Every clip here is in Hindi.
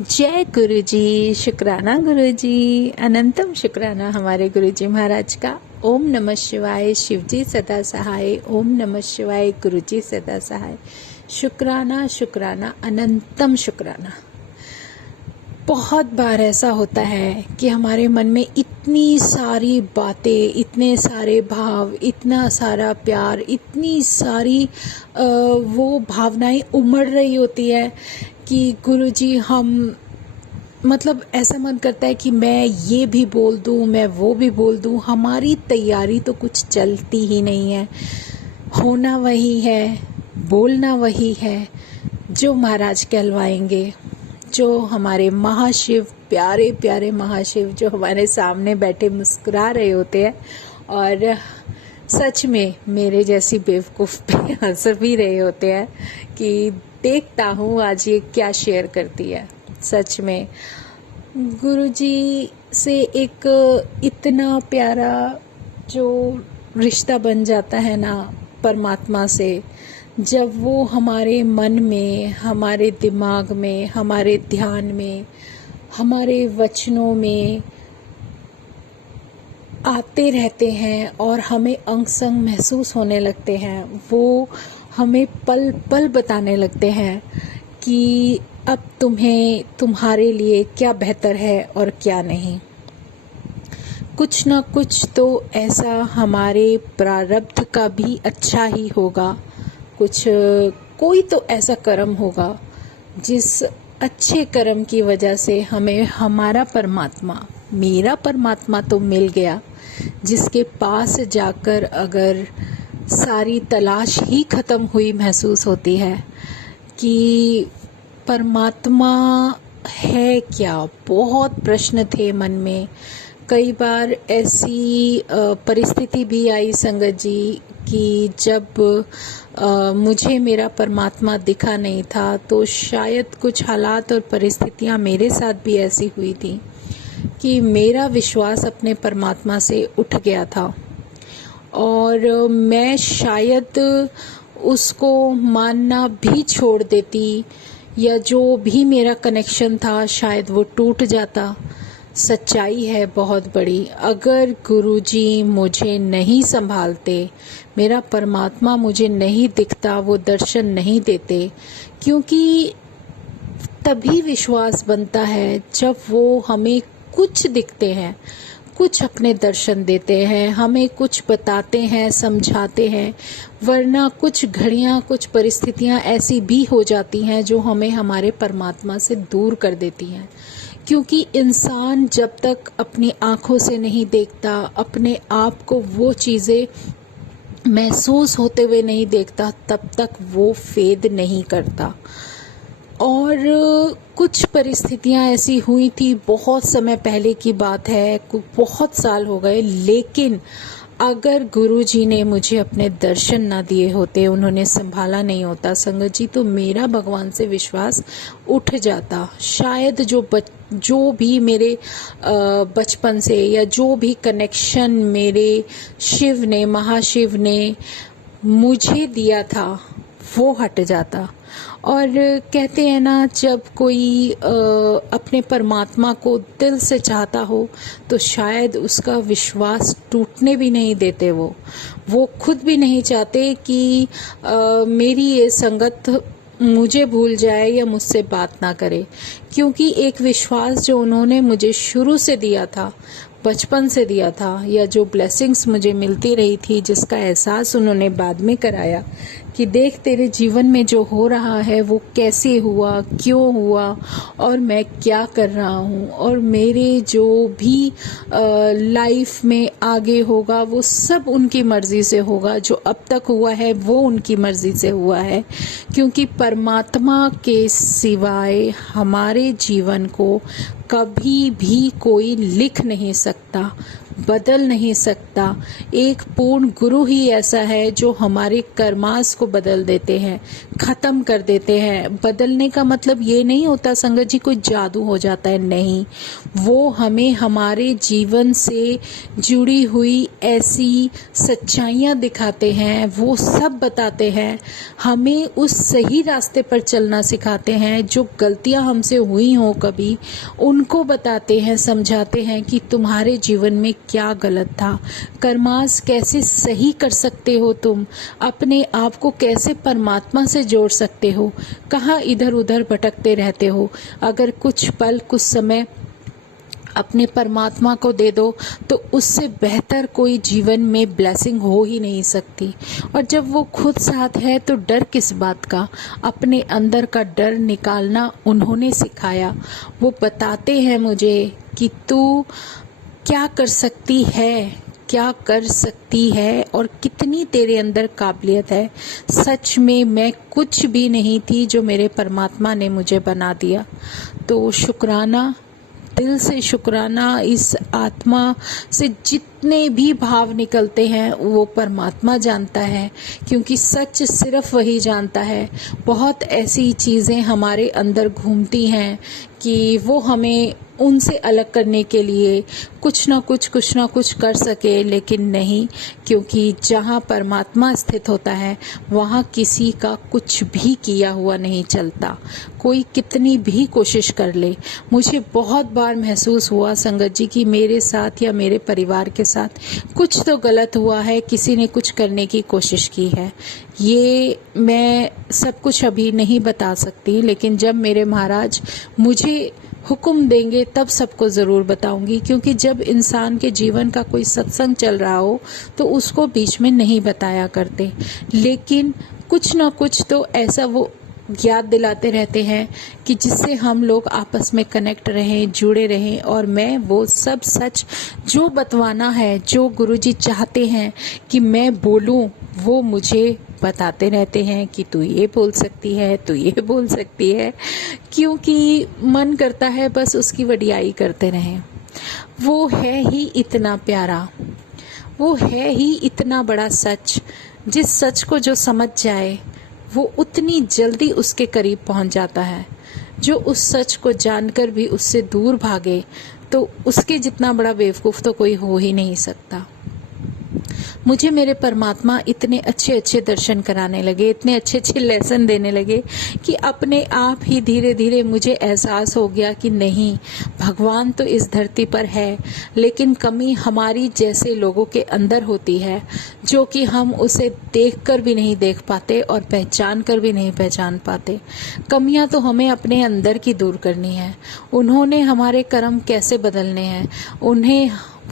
जय गुरु जी। शुक्राना गुरु जी, अनंतम शुक्राना हमारे गुरु जी महाराज का। ओम नमः शिवाय। शिव जी सदा सहाय। ओम नमः शिवाय। गुरु जी सदा सहाय। शुक्राना शुक्राना अनंतम शुक्राना। बहुत बार ऐसा होता है कि हमारे मन में इतनी सारी बातें, इतने सारे भाव, इतना सारा प्यार, इतनी सारी वो भावनाएं उमड़ रही होती है कि गुरुजी हम मतलब ऐसा मन करता है कि मैं ये भी बोल दूं, मैं वो भी बोल दूं। हमारी तैयारी तो कुछ चलती ही नहीं है। होना वही है, बोलना वही है जो महाराज कहलवाएंगे, जो हमारे महाशिव, प्यारे प्यारे महाशिव जो हमारे सामने बैठे मुस्कुरा रहे होते हैं और सच में मेरे जैसी बेवकूफ़ पे हंस भी रहे होते हैं कि देखता हूँ आज ये क्या शेयर करती है। सच में गुरुजी से एक इतना प्यारा जो रिश्ता बन जाता है ना परमात्मा से, जब वो हमारे मन में, हमारे दिमाग में, हमारे ध्यान में, हमारे वचनों में आते रहते हैं और हमें अंग संग महसूस होने लगते हैं। वो हमें पल पल बताने लगते हैं कि अब तुम्हें, तुम्हारे लिए क्या बेहतर है और क्या नहीं। कुछ ना कुछ तो ऐसा हमारे प्रारब्ध का भी अच्छा ही होगा, कुछ कोई तो ऐसा कर्म होगा जिस अच्छे कर्म की वजह से हमें हमारा परमात्मा, मेरा परमात्मा तो मिल गया, जिसके पास जाकर अगर सारी तलाश ही खत्म हुई महसूस होती है कि परमात्मा है क्या। बहुत प्रश्न थे मन में। कई बार ऐसी परिस्थिति भी आई संगत जी कि जब मुझे मेरा परमात्मा दिखा नहीं था, तो शायद कुछ हालात और परिस्थितियां मेरे साथ भी ऐसी हुई थी कि मेरा विश्वास अपने परमात्मा से उठ गया था और मैं शायद उसको मानना भी छोड़ देती, या जो भी मेरा कनेक्शन था शायद वो टूट जाता। सच्चाई है बहुत बड़ी, अगर गुरुजी मुझे नहीं संभालते, मेरा परमात्मा मुझे नहीं दिखता, वो दर्शन नहीं देते, क्योंकि तभी विश्वास बनता है जब वो हमें कुछ दिखते हैं, कुछ अपने दर्शन देते हैं, हमें कुछ बताते हैं, समझाते हैं। वरना कुछ घड़ियां, कुछ परिस्थितियां ऐसी भी हो जाती हैं जो हमें हमारे परमात्मा से दूर कर देती हैं। क्योंकि इंसान जब तक अपनी आँखों से नहीं देखता, अपने आप को वो चीज़ें महसूस होते हुए नहीं देखता, तब तक वो फेद नहीं करता। और कुछ परिस्थितियां ऐसी हुई थी, बहुत समय पहले की बात है, बहुत साल हो गए, लेकिन अगर गुरुजी ने मुझे अपने दर्शन ना दिए होते, उन्होंने संभाला नहीं होता संगत जी, तो मेरा भगवान से विश्वास उठ जाता। शायद जो भी मेरे बचपन से, या जो भी कनेक्शन मेरे शिव ने, महाशिव ने मुझे दिया था, वो हट जाता। और कहते हैं ना, जब कोई अपने परमात्मा को दिल से चाहता हो तो शायद उसका विश्वास टूटने भी नहीं देते। वो खुद भी नहीं चाहते कि मेरी ये संगत मुझे भूल जाए या मुझसे बात ना करे, क्योंकि एक विश्वास जो उन्होंने मुझे शुरू से दिया था, बचपन से दिया था, या जो ब्लेसिंग्स मुझे मिलती रही थी, जिसका एहसास उन्होंने बाद में कराया कि देख तेरे जीवन में जो हो रहा है वो कैसे हुआ, क्यों हुआ, और मैं क्या कर रहा हूँ, और मेरे जो भी लाइफ में आगे होगा वो सब उनकी मर्जी से होगा। जो अब तक हुआ है वो उनकी मर्जी से हुआ है, क्योंकि परमात्मा के सिवाय हमारे जीवन को कभी भी कोई लिख नहीं सकता। बदल नहीं सकता। एक पूर्ण गुरु ही ऐसा है जो हमारे कर्मास को बदल देते हैं, खत्म कर देते हैं। बदलने का मतलब ये नहीं होता संगत जी कोई जादू हो जाता है, नहीं। वो हमें हमारे जीवन से जुड़ी हुई ऐसी सच्चाइयाँ दिखाते हैं, वो सब बताते हैं, हमें उस सही रास्ते पर चलना सिखाते हैं। जो गलतियाँ हमसे हुई हों कभी, उनको बताते हैं, समझाते हैं कि तुम्हारे जीवन में क्या गलत था, कर्मास कैसे सही कर सकते हो, तुम अपने आप को कैसे परमात्मा से जोड़ सकते हो, कहाँ इधर उधर भटकते रहते हो। अगर कुछ पल कुछ समय अपने परमात्मा को दे दो तो उससे बेहतर कोई जीवन में ब्लेसिंग हो ही नहीं सकती। और जब वो खुद साथ है तो डर किस बात का। अपने अंदर का डर निकालना उन्होंने सिखाया। वो बताते हैं मुझे कि तू क्या कर सकती है, क्या कर सकती है और कितनी तेरे अंदर काबिलियत है। सच में मैं कुछ भी नहीं थी जो मेरे परमात्मा ने मुझे बना दिया। तो शुक्राना, दिल से शुक्राना। इस आत्मा से जितने भी भाव निकलते हैं वो परमात्मा जानता है, क्योंकि सच सिर्फ वही जानता है। बहुत ऐसी चीज़ें हमारे अंदर घूमती हैं कि वो हमें उनसे अलग करने के लिए कुछ ना कुछ कर सके, लेकिन नहीं, क्योंकि जहाँ परमात्मा स्थित होता है वहाँ किसी का कुछ भी किया हुआ नहीं चलता, कोई कितनी भी कोशिश कर ले। मुझे बहुत बार महसूस हुआ संगत जी कि मेरे साथ या मेरे परिवार के साथ कुछ तो गलत हुआ है, किसी ने कुछ करने की कोशिश की है। ये मैं सब कुछ अभी नहीं बता सकती, लेकिन जब मेरे महाराज मुझे हुक्म देंगे तब सबको ज़रूर बताऊंगी। क्योंकि जब इंसान के जीवन का कोई सत्संग चल रहा हो तो उसको बीच में नहीं बताया करते, लेकिन कुछ ना कुछ तो ऐसा वो याद दिलाते रहते हैं कि जिससे हम लोग आपस में कनेक्ट रहें, जुड़े रहें। और मैं वो सब सच जो बतवाना है, जो गुरुजी चाहते हैं कि मैं बोलूं, वो मुझे बताते रहते हैं कि तू ये बोल सकती है, तू ये बोल सकती है, क्योंकि मन करता है बस उसकी वडियाई करते रहें। वो है ही इतना प्यारा, वो है ही इतना बड़ा सच। जिस सच को जो समझ जाए वो उतनी जल्दी उसके करीब पहुंच जाता है। जो उस सच को जानकर भी उससे दूर भागे तो उसके जितना बड़ा बेवकूफ़ तो कोई हो ही नहीं सकता। मुझे मेरे परमात्मा इतने अच्छे अच्छे दर्शन कराने लगे, इतने अच्छे अच्छे लेसन देने लगे कि अपने आप ही धीरे धीरे मुझे एहसास हो गया कि नहीं, भगवान तो इस धरती पर है, लेकिन कमी हमारी जैसे लोगों के अंदर होती है, जो कि हम उसे देखकर भी नहीं देख पाते और पहचान कर भी नहीं पहचान पाते। कमियां तो हमें अपने अंदर की दूर करनी है। उन्होंने हमारे कर्म कैसे बदलने हैं, उन्हें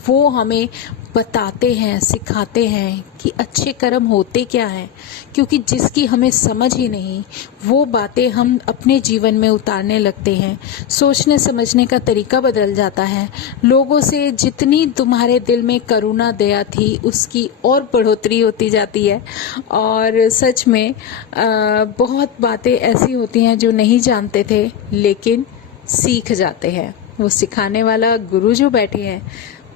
वो हमें बताते हैं, सिखाते हैं कि अच्छे कर्म होते क्या हैं। क्योंकि जिसकी हमें समझ ही नहीं, वो बातें हम अपने जीवन में उतारने लगते हैं। सोचने समझने का तरीका बदल जाता है। लोगों से जितनी तुम्हारे दिल में करुणा दया थी उसकी और बढ़ोतरी होती जाती है। और सच में बहुत बातें ऐसी होती हैं जो नहीं जानते थे, लेकिन सीख जाते हैं। वो सिखाने वाला गुरु जो बैठे हैं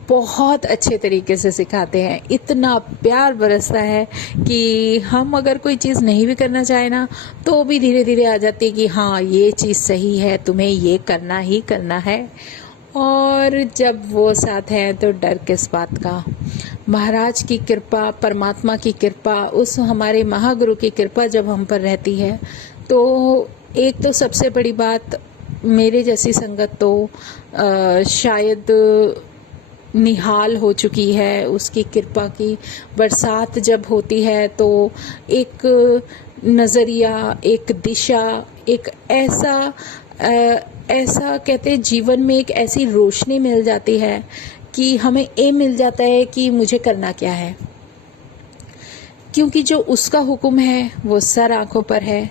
बहुत अच्छे तरीके से सिखाते हैं। इतना प्यार बरसता है कि हम अगर कोई चीज़ नहीं भी करना चाहे ना, तो भी धीरे धीरे आ जाती है कि हाँ ये चीज़ सही है, तुम्हें ये करना ही करना है। और जब वो साथ हैं तो डर किस बात का। महाराज की कृपा, परमात्मा की कृपा, उस हमारे महागुरु की कृपा जब हम पर रहती है तो एक तो सबसे बड़ी बात, मेरे जैसी संगत तो शायद निहाल हो चुकी है उसकी कृपा की। बरसात जब होती है तो एक नज़रिया, एक दिशा, एक ऐसा कहते हैं जीवन में एक ऐसी रोशनी मिल जाती है कि हमें मिल जाता है कि मुझे करना क्या है। क्योंकि जो उसका हुक्म है वो सर आंखों पर है।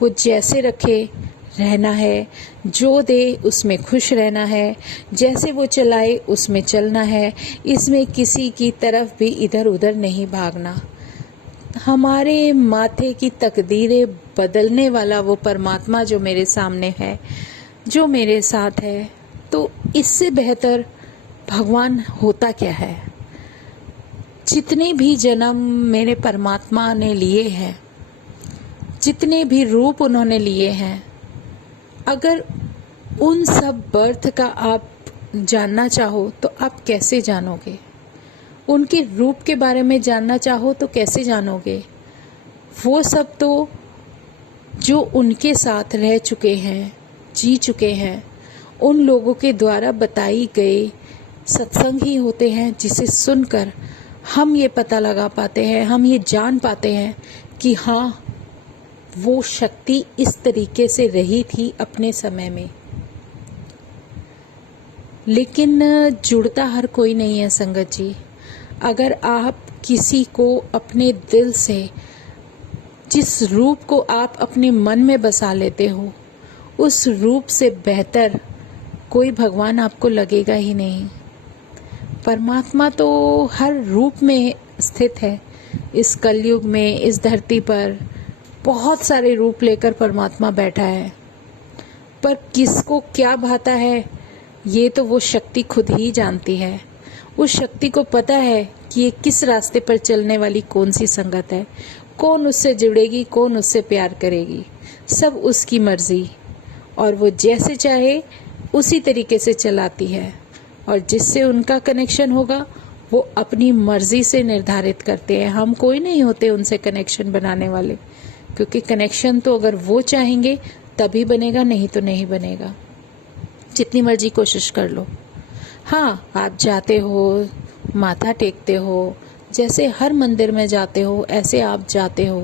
वो जैसे रखे रहना है, जो दे उसमें खुश रहना है, जैसे वो चलाए उसमें चलना है। इसमें किसी की तरफ भी इधर उधर नहीं भागना। हमारे माथे की तकदीरें बदलने वाला वो परमात्मा जो मेरे सामने है, जो मेरे साथ है, तो इससे बेहतर भगवान होता क्या है। जितने भी जन्म मेरे परमात्मा ने लिए हैं, जितने भी रूप उन्होंने लिए हैं, अगर उन सब बर्थ का आप जानना चाहो तो आप कैसे जानोगे? उनके रूप के बारे में जानना चाहो तो कैसे जानोगे? वो सब तो जो उनके साथ रह चुके हैं, जी चुके हैं, उन लोगों के द्वारा बताई गए सत्संग ही होते हैं, जिसे सुनकर हम ये पता लगा पाते हैं, हम ये जान पाते हैं कि हाँ, वो शक्ति इस तरीके से रही थी अपने समय में। लेकिन जुड़ता हर कोई नहीं है संगत जी। अगर आप किसी को अपने दिल से, जिस रूप को आप अपने मन में बसा लेते हो, उस रूप से बेहतर कोई भगवान आपको लगेगा ही नहीं। परमात्मा तो हर रूप में स्थित है। इस कलयुग में, इस धरती पर बहुत सारे रूप लेकर परमात्मा बैठा है, पर किसको क्या भाता है ये तो वो शक्ति खुद ही जानती है। उस शक्ति को पता है कि ये किस रास्ते पर चलने वाली कौन सी संगत है, कौन उससे जुड़ेगी, कौन उससे प्यार करेगी। सब उसकी मर्जी, और वो जैसे चाहे उसी तरीके से चलाती है। और जिससे उनका कनेक्शन होगा वो अपनी मर्जी से निर्धारित करते हैं। हम कोई नहीं होते उनसे कनेक्शन बनाने वाले, क्योंकि कनेक्शन तो अगर वो चाहेंगे तभी बनेगा, नहीं तो नहीं बनेगा। जितनी मर्जी कोशिश कर लो। हाँ, आप जाते हो, माथा टेकते हो, जैसे हर मंदिर में जाते हो ऐसे आप जाते हो।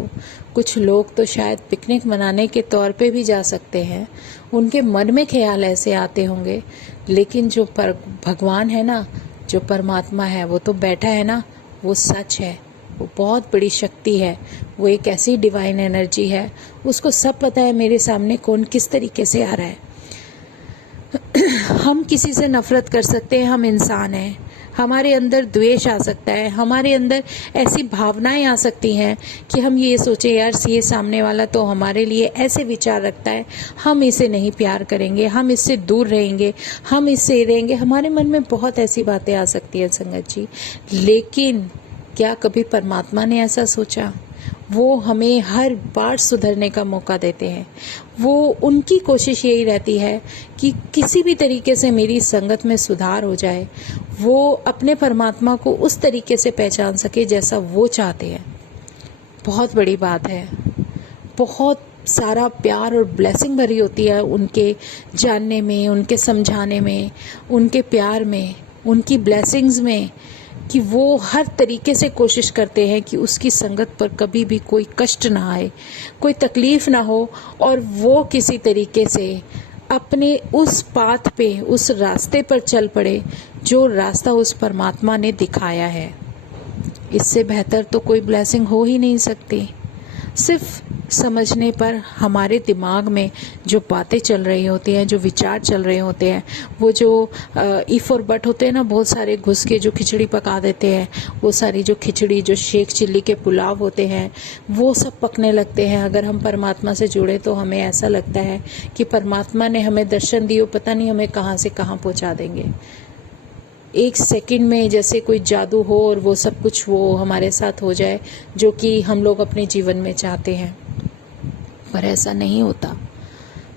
कुछ लोग तो शायद पिकनिक मनाने के तौर पे भी जा सकते हैं, उनके मन में ख्याल ऐसे आते होंगे। लेकिन जो भगवान है ना, जो परमात्मा है, वो तो बैठा है ना, वो सच है, वो बहुत बड़ी शक्ति है, वो एक ऐसी डिवाइन एनर्जी है। उसको सब पता है मेरे सामने कौन किस तरीके से आ रहा है। हम किसी से नफरत कर सकते हैं, हम इंसान हैं। हमारे अंदर द्वेष आ सकता है, हमारे अंदर ऐसी भावनाएं आ सकती हैं कि हम ये सोचे, यार ये सामने वाला तो हमारे लिए ऐसे विचार रखता है, हम इसे नहीं प्यार करेंगे, हम इससे दूर रहेंगे, हम इससे रहेंगे। हमारे मन में बहुत ऐसी बातें आ सकती हैं संगत जी। लेकिन क्या कभी परमात्मा ने ऐसा सोचा? वो हमें हर बार सुधरने का मौका देते हैं। वो उनकी कोशिश यही रहती है कि किसी भी तरीके से मेरी संगत में सुधार हो जाए, वो अपने परमात्मा को उस तरीके से पहचान सके जैसा वो चाहते हैं। बहुत बड़ी बात है। बहुत सारा प्यार और ब्लेसिंग भरी होती है उनके जानने में, उनके समझाने में, उनके प्यार में, उनकी ब्लेसिंग्स में, कि वो हर तरीके से कोशिश करते हैं कि उसकी संगत पर कभी भी कोई कष्ट ना आए, कोई तकलीफ ना हो, और वो किसी तरीके से अपने उस पाथ पे, उस रास्ते पर चल पड़े जो रास्ता उस परमात्मा ने दिखाया है। इससे बेहतर तो कोई ब्लेसिंग हो ही नहीं सकती। सिर्फ समझने पर हमारे दिमाग में जो बातें चल रही होती हैं, जो विचार चल रहे होते हैं, वो जो इफ और बट होते हैं ना, बहुत सारे घुस के जो खिचड़ी पका देते हैं, वो सारी जो खिचड़ी, जो शेख चिल्ली के पुलाव होते हैं, वो सब पकने लगते हैं। अगर हम परमात्मा से जुड़े तो हमें ऐसा लगता है कि परमात्मा ने हमें दर्शन दिए, पता नहीं हमें कहाँ से कहाँ पहुँचा देंगे। एक सेकंड में जैसे कोई जादू हो और वो सब कुछ वो हमारे साथ हो जाए जो कि हम लोग अपने जीवन में चाहते हैं, पर ऐसा नहीं होता।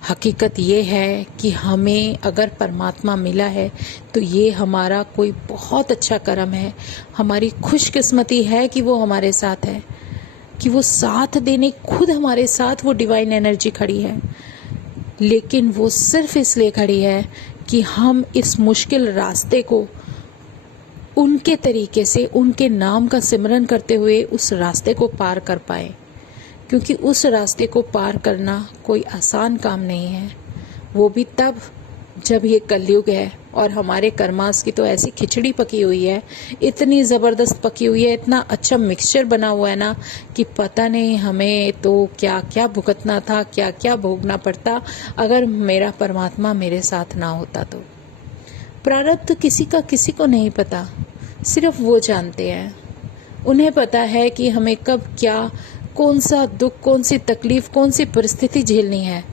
हकीकत ये है कि हमें अगर परमात्मा मिला है तो ये हमारा कोई बहुत अच्छा कर्म है, हमारी खुशकिस्मती है कि वो हमारे साथ है, कि वो साथ देने खुद हमारे साथ वो डिवाइन एनर्जी खड़ी है। लेकिन वो सिर्फ इसलिए खड़ी है कि हम इस मुश्किल रास्ते को उनके तरीके से, उनके नाम का सिमरन करते हुए उस रास्ते को पार कर पाए, क्योंकि उस रास्ते को पार करना कोई आसान काम नहीं है। वो भी तब जब ये कलयुग है और हमारे कर्मास की तो ऐसी खिचड़ी पकी हुई है, इतनी ज़बरदस्त पकी हुई है, इतना अच्छा मिक्सचर बना हुआ है ना, कि पता नहीं हमें तो क्या क्या भुगतना था, क्या क्या भोगना पड़ता अगर मेरा परमात्मा मेरे साथ ना होता तो। प्रारब्ध किसी का किसी को नहीं पता, सिर्फ वो जानते हैं। उन्हें पता है कि हमें कब क्या, कौन सा दुख, कौन सी तकलीफ, कौन सी परिस्थिति झेलनी है।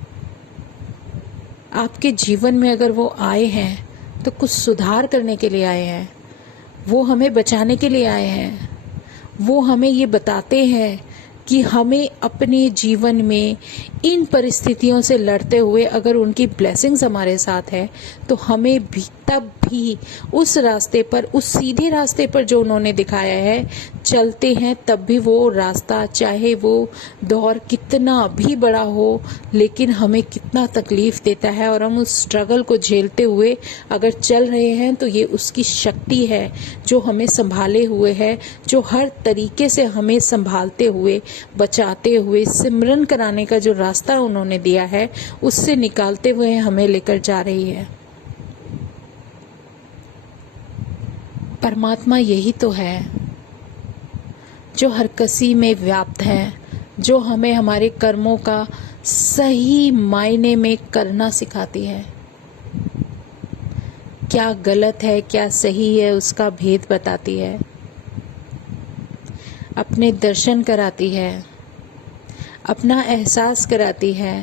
आपके जीवन में अगर वो आए हैं तो कुछ सुधार करने के लिए आए हैं, वो हमें बचाने के लिए आए हैं। वो हमें ये बताते हैं कि हमें अपने जीवन में इन परिस्थितियों से लड़ते हुए अगर उनकी ब्लेसिंग्स हमारे साथ है तो हमें भी तब भी उस रास्ते पर, उस सीधे रास्ते पर जो उन्होंने दिखाया है चलते हैं, तब भी वो रास्ता, चाहे वो दौर कितना भी बड़ा हो, लेकिन हमें कितना तकलीफ देता है और हम उस स्ट्रगल को झेलते हुए अगर चल रहे हैं तो ये उसकी शक्ति है जो हमें संभाले हुए है, जो हर तरीके से हमें संभालते हुए, बचाते हुए, सिमरन कराने का जो रास्ता उन्होंने दिया है उससे निकालते हुए हमें लेकर जा रही है। परमात्मा यही तो है जो हर कसी में व्याप्त है, जो हमें हमारे कर्मों का सही मायने में करना सिखाती है। क्या गलत है, क्या सही है, उसका भेद बताती है, अपने दर्शन कराती है, अपना एहसास कराती है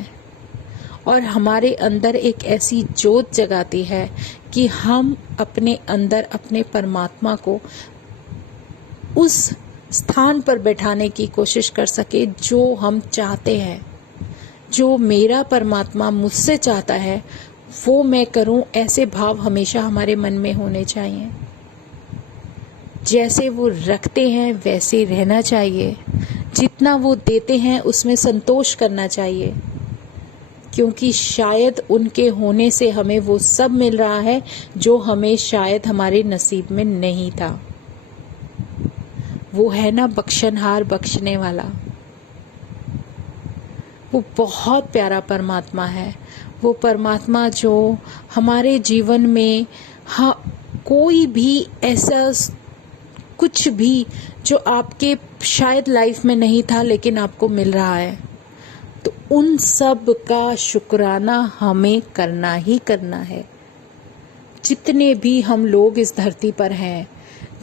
और हमारे अंदर एक ऐसी जोत जगाती है कि हम अपने अंदर अपने परमात्मा को उस स्थान पर बैठाने की कोशिश कर सके जो हम चाहते हैं। जो मेरा परमात्मा मुझसे चाहता है वो मैं करूं, ऐसे भाव हमेशा हमारे मन में होने चाहिए। जैसे वो रखते हैं वैसे रहना चाहिए, जितना वो देते हैं उसमें संतोष करना चाहिए, क्योंकि शायद उनके होने से हमें वो सब मिल रहा है जो हमें शायद हमारे नसीब में नहीं था। वो है ना बख्शनहार, बख्शने वाला। वो बहुत प्यारा परमात्मा है। वो परमात्मा जो हमारे जीवन में कोई भी ऐसा कुछ भी जो आपके शायद लाइफ में नहीं था लेकिन आपको मिल रहा है, तो उन सब का शुक्राना हमें करना ही करना है। जितने भी हम लोग इस धरती पर हैं,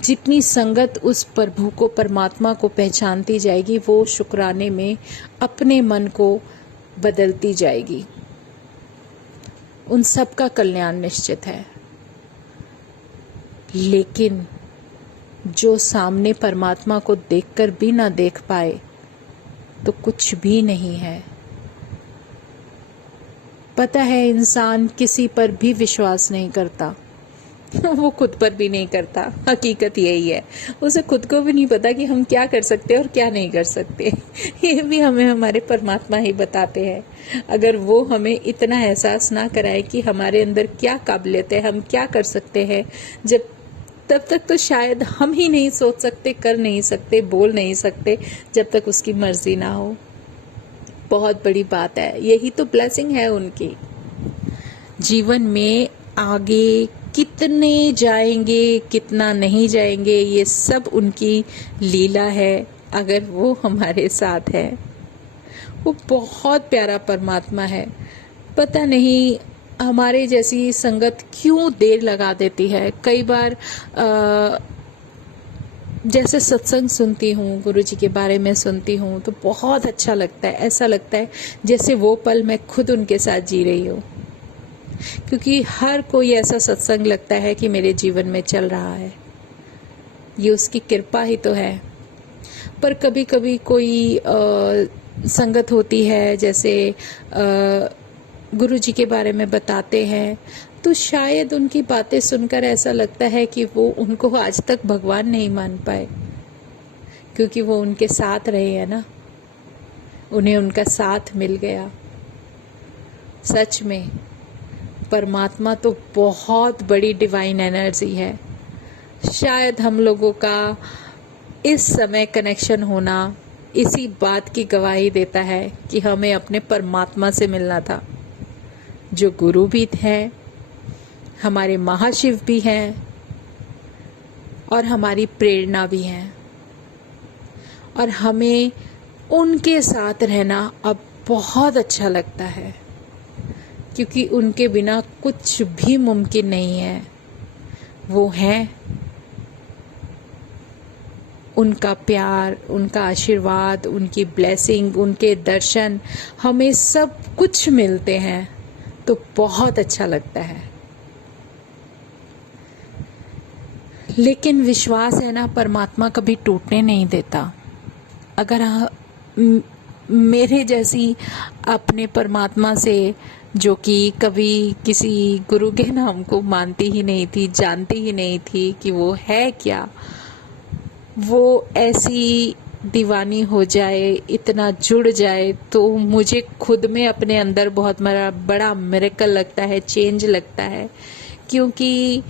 जितनी संगत उस प्रभु को, परमात्मा को पहचानती जाएगी, वो शुक्राने में अपने मन को बदलती जाएगी। उन सब का कल्याण निश्चित है। लेकिन जो सामने परमात्मा को देखकर भी ना देख पाए तो कुछ भी नहीं है। पता है, इंसान किसी पर भी विश्वास नहीं करता वो खुद पर भी नहीं करता। हकीकत यही है, उसे खुद को भी नहीं पता कि हम क्या कर सकते और क्या नहीं कर सकते। ये भी हमें हमारे परमात्मा ही बताते हैं। अगर वो हमें इतना एहसास ना कराए कि हमारे अंदर क्या काबिलियत है, हम क्या कर सकते हैं, तब तक तो शायद हम ही नहीं सोच सकते, कर नहीं सकते, बोल नहीं सकते, जब तक उसकी मर्जी ना हो। बहुत बड़ी बात है, यही तो ब्लेसिंग है उनकी। जीवन में आगे कितने जाएंगे, कितना नहीं जाएंगे, ये सब उनकी लीला है अगर वो हमारे साथ है। वो बहुत प्यारा परमात्मा है। पता नहीं हमारे जैसी संगत क्यों देर लगा देती है। कई बार जैसे सत्संग सुनती हूँ, गुरु जी के बारे में सुनती हूँ तो बहुत अच्छा लगता है। ऐसा लगता है जैसे वो पल मैं खुद उनके साथ जी रही हूँ, क्योंकि हर कोई ऐसा सत्संग लगता है कि मेरे जीवन में चल रहा है। ये उसकी कृपा ही तो है। पर कभी कभी कोई संगत होती है, जैसे गुरु जी के बारे में बताते हैं, तो शायद उनकी बातें सुनकर ऐसा लगता है कि वो उनको आज तक भगवान नहीं मान पाए, क्योंकि वो उनके साथ रहे हैं ना, उन्हें उनका साथ मिल गया। सच में परमात्मा तो बहुत बड़ी डिवाइन एनर्जी है। शायद हम लोगों का इस समय कनेक्शन होना इसी बात की गवाही देता है कि हमें अपने परमात्मा से मिलना था, जो गुरु भी हैं, हमारे महाशिव भी हैं और हमारी प्रेरणा भी हैं। और हमें उनके साथ रहना अब बहुत अच्छा लगता है, क्योंकि उनके बिना कुछ भी मुमकिन नहीं है। वो हैं, उनका प्यार, उनका आशीर्वाद, उनकी ब्लेसिंग, उनके दर्शन हमें सब कुछ मिलते हैं, तो बहुत अच्छा लगता है। लेकिन विश्वास है ना, परमात्मा कभी टूटने नहीं देता। अगर मेरे जैसी अपने परमात्मा से, जो कि कभी किसी गुरु के नाम को मानती ही नहीं थी, जानती ही नहीं थी कि वो है क्या, वो ऐसी दीवानी हो जाए, इतना जुड़ जाए, तो मुझे खुद में अपने अंदर बहुत बड़ा मिरेकल लगता है, चेंज लगता है। क्योंकि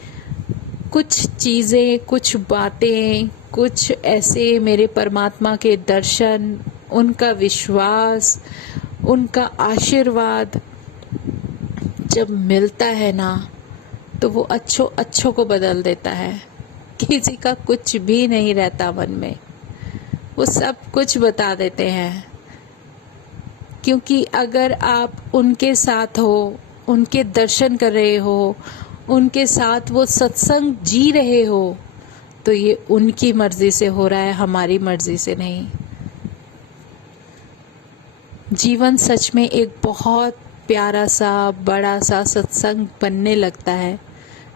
कुछ चीज़ें, कुछ बातें, कुछ ऐसे मेरे परमात्मा के दर्शन, उनका विश्वास, उनका आशीर्वाद जब मिलता है ना, तो वो अच्छों को बदल देता है। किसी का कुछ भी नहीं रहता मन में, वो सब कुछ बता देते हैं। क्योंकि अगर आप उनके साथ हो, उनके दर्शन कर रहे हो, उनके साथ वो सत्संग जी रहे हो, तो ये उनकी मर्जी से हो रहा है, हमारी मर्जी से नहीं। जीवन सच में एक बहुत प्यारा सा, बड़ा सा सत्संग बनने लगता है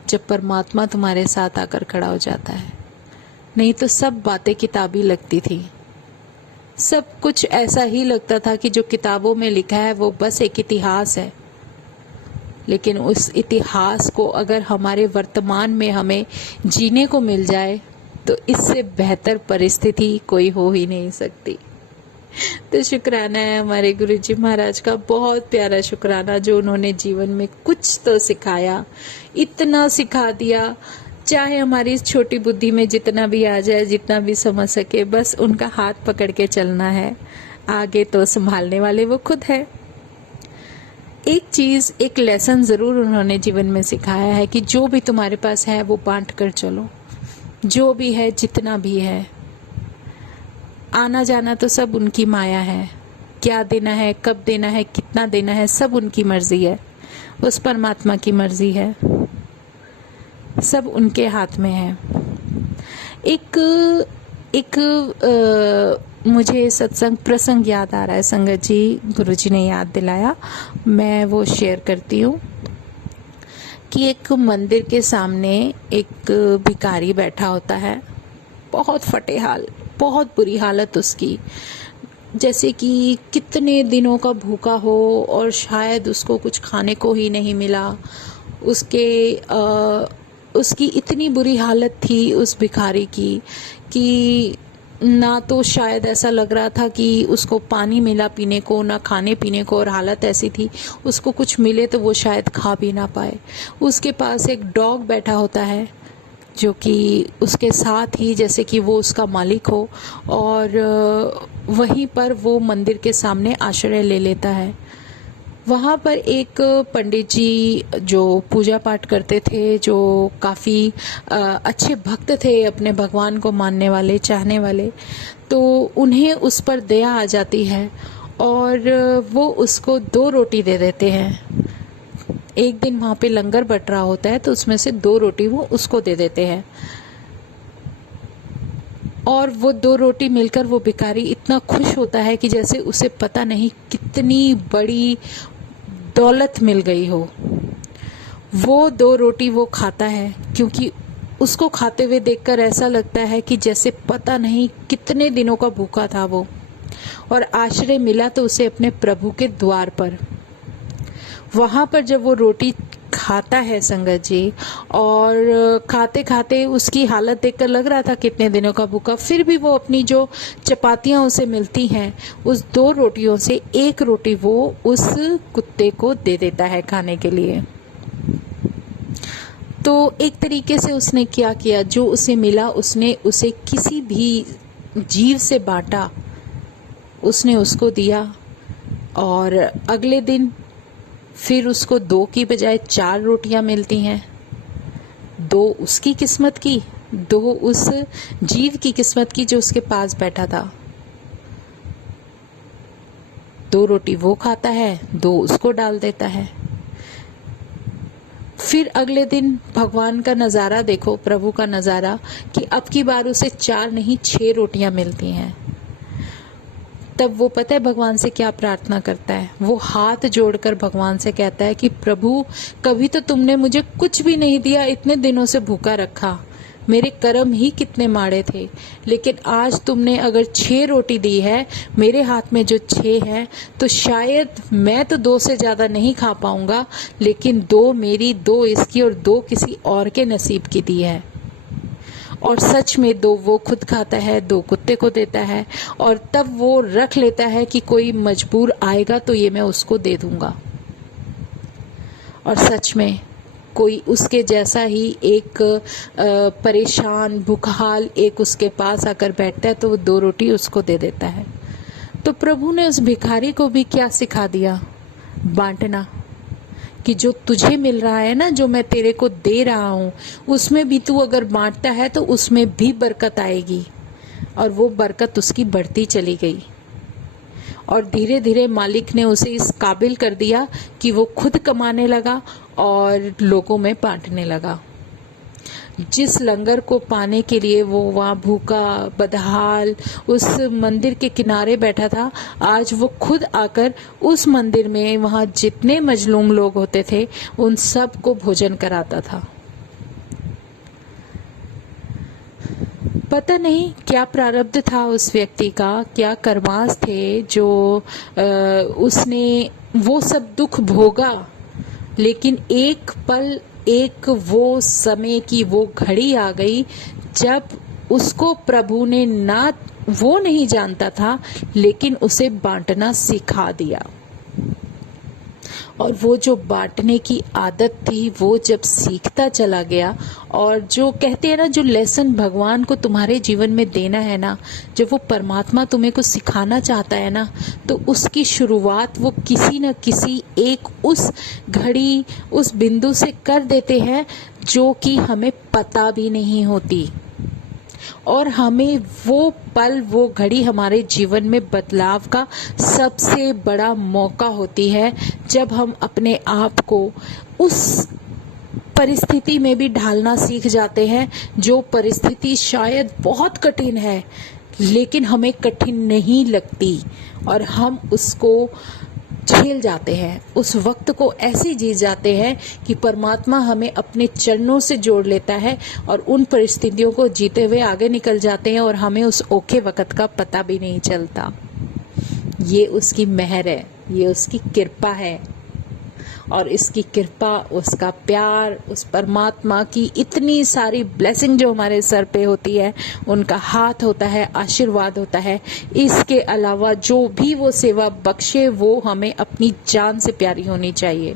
जब परमात्मा तुम्हारे साथ आकर खड़ा हो जाता है। नहीं तो सब बातें किताबी लगती थी, सब कुछ ऐसा ही लगता था कि जो किताबों में लिखा है वो बस एक इतिहास है। लेकिन उस इतिहास को अगर हमारे वर्तमान में हमें जीने को मिल जाए, तो इससे बेहतर परिस्थिति कोई हो ही नहीं सकती। तो शुक्राना है हमारे गुरुजी महाराज का, बहुत प्यारा शुक्राना, जो उन्होंने जीवन में कुछ तो सिखाया, इतना सिखा दिया। चाहे हमारी इस छोटी बुद्धि में जितना भी आ जाए, जितना भी समझ सके, बस उनका हाथ पकड़ के चलना है। आगे तो संभालने वाले वो खुद है। एक चीज़, एक लेसन ज़रूर उन्होंने जीवन में सिखाया है कि जो भी तुम्हारे पास है वो बांट कर चलो। जो भी है, जितना भी है, आना जाना तो सब उनकी माया है। क्या देना है, कब देना है, कितना देना है, सब उनकी मर्जी है। उस परमात्मा की मर्जी है, सब उनके हाथ में है। मुझे सत्संग प्रसंग याद आ रहा है, संगत जी, गुरुजी ने याद दिलाया, मैं वो शेयर करती हूँ। कि एक मंदिर के सामने एक भिखारी बैठा होता है, बहुत फटे हाल, बहुत बुरी हालत उसकी, जैसे कि कितने दिनों का भूखा हो और शायद उसको कुछ खाने को ही नहीं मिला। उसकी इतनी बुरी हालत थी उस भिखारी की कि ना तो शायद ऐसा लग रहा था कि उसको पानी मिला पीने को, ना खाने पीने को, और हालत ऐसी थी उसको कुछ मिले तो वो शायद खा भी ना पाए। उसके पास एक डॉग बैठा होता है जो कि उसके साथ ही जैसे कि वो उसका मालिक हो, और वहीं पर वो मंदिर के सामने आश्रय ले लेता है। वहाँ पर एक पंडित जी जो पूजा पाठ करते थे, जो काफ़ी अच्छे भक्त थे, अपने भगवान को मानने वाले, चाहने वाले, तो उन्हें उस पर दया आ जाती है और वो उसको 2 रोटी दे देते हैं। एक दिन वहाँ पे लंगर बट रहा होता है, तो उसमें से 2 रोटी वो उसको दे देते हैं। और वो 2 रोटी मिलकर वो भिखारी इतना खुश होता है कि जैसे उसे पता नहीं कितनी बड़ी दौलत मिल गई हो। वो 2 रोटी वो खाता है, क्योंकि उसको खाते हुए देखकर ऐसा लगता है कि जैसे पता नहीं कितने दिनों का भूखा था वो, और आश्रय मिला तो उसे अपने प्रभु के द्वार पर। वहाँ पर जब वो रोटी खाता है संगत जी, और खाते खाते उसकी हालत देखकर लग रहा था कितने दिनों का भूखा, फिर भी वो अपनी जो चपातियाँ उसे मिलती हैं, उस 2 रोटियों से 1 रोटी वो उस कुत्ते को दे देता है खाने के लिए। तो एक तरीके से उसने क्या किया, जो उसे मिला उसने उसे किसी भी जीव से बांटा, उसने उसको दिया। और अगले दिन फिर उसको 2 की बजाय 4 रोटियां मिलती हैं। 2 उसकी किस्मत की, 2 उस जीव की किस्मत की जो उसके पास बैठा था। 2 रोटी वो खाता है, 2 उसको डाल देता है। फिर अगले दिन भगवान का नज़ारा देखो, प्रभु का नज़ारा, कि अब की बार उसे 4 नहीं 6 रोटियां मिलती हैं। तब वो पता है भगवान से क्या प्रार्थना करता है, वो हाथ जोड़कर भगवान से कहता है कि प्रभु, कभी तो तुमने मुझे कुछ भी नहीं दिया, इतने दिनों से भूखा रखा, मेरे कर्म ही कितने माड़े थे, लेकिन आज तुमने अगर 6 रोटी दी है, मेरे हाथ में जो 6 है, तो शायद मैं तो 2 से ज़्यादा नहीं खा पाऊंगा, लेकिन 2 मेरी, 2 इसकी और 2 किसी और के नसीब की दी है। और सच में 2 वो खुद खाता है, 2 कुत्ते को देता है, और तब वो रख लेता है कि कोई मजबूर आएगा तो ये मैं उसको दे दूंगा। और सच में कोई उसके जैसा ही एक परेशान भूखहाल एक उसके पास आकर बैठता है तो वो 2 रोटी उसको दे देता है। तो प्रभु ने उस भिखारी को भी क्या सिखा दिया? बांटना। कि जो तुझे मिल रहा है ना, जो मैं तेरे को दे रहा हूँ, उसमें भी तू अगर बांटता है तो उसमें भी बरकत आएगी। और वो बरकत उसकी बढ़ती चली गई, और धीरे धीरे मालिक ने उसे इस काबिल कर दिया कि वो खुद कमाने लगा और लोगों में बांटने लगा। जिस लंगर को पाने के लिए वो वहाँ भूखा बदहाल उस मंदिर के किनारे बैठा था, आज वो खुद आकर उस मंदिर में वहाँ जितने मजलूम लोग होते थे उन सब को भोजन कराता था। पता नहीं क्या प्रारब्ध था उस व्यक्ति का, क्या कर्मास थे जो उसने वो सब दुख भोगा, लेकिन एक पल, एक वो समय की वो घड़ी आ गई जब उसको प्रभु ने, ना वो नहीं जानता था लेकिन उसे बांटना सिखा दिया। और वो जो बांटने की आदत थी वो जब सीखता चला गया, और जो कहते हैं ना, जो लेसन भगवान को तुम्हारे जीवन में देना है ना, जब वो परमात्मा तुम्हें कुछ सिखाना चाहता है ना, तो उसकी शुरुआत वो किसी न किसी एक उस घड़ी, उस बिंदु से कर देते हैं जो कि हमें पता भी नहीं होती। और हमें वो पल, वो घड़ी हमारे जीवन में बदलाव का सबसे बड़ा मौका होती है, जब हम अपने आप को उस परिस्थिति में भी ढालना सीख जाते हैं जो परिस्थिति शायद बहुत कठिन है, लेकिन हमें कठिन नहीं लगती और हम उसको झेल जाते हैं। उस वक्त को ऐसे जी जाते हैं कि परमात्मा हमें अपने चरणों से जोड़ लेता है और उन परिस्थितियों को जीते हुए आगे निकल जाते हैं, और हमें उस ओखे वक्त का पता भी नहीं चलता। ये उसकी मेहर है, ये उसकी कृपा है, और इसकी कृपा, उसका प्यार, उस परमात्मा की इतनी सारी ब्लेसिंग जो हमारे सर पे होती है, उनका हाथ होता है, आशीर्वाद होता है। इसके अलावा जो भी वो सेवा बख्शे वो हमें अपनी जान से प्यारी होनी चाहिए।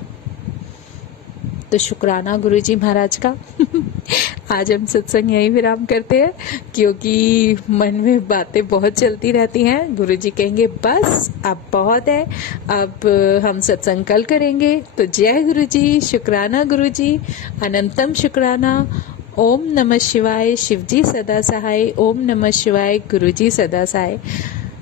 तो शुक्राना गुरुजी महाराज का। आज हम सत्संग यहीं विराम करते हैं, क्योंकि मन में बातें बहुत चलती रहती हैं। गुरुजी कहेंगे बस अब बहुत है, अब हम सत्संग कल करेंगे। तो जय गुरुजी, शुक्राना गुरुजी, अनंतम शुक्राना। ओम नमः शिवाय, शिवजी सदा सहाय। ओम नमः शिवाय, गुरुजी सदा सहाय।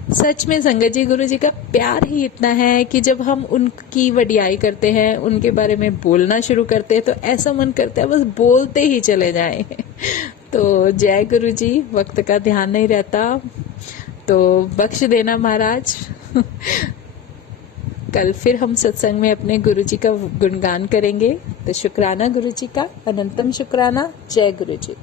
सच में संगत जी, गुरु जी का प्यार ही इतना है कि जब हम उनकी वडियाई करते हैं, उनके बारे में बोलना शुरू करते हैं, तो ऐसा मन करता है बस बोलते ही चले जाएं। तो जय गुरु जी। वक्त का ध्यान नहीं रहता तो बख्श देना महाराज। कल फिर हम सत्संग में अपने गुरु जी का गुणगान करेंगे। तो शुक्राना गुरु जी का, अनंतम शुक्राना। जय गुरु जी।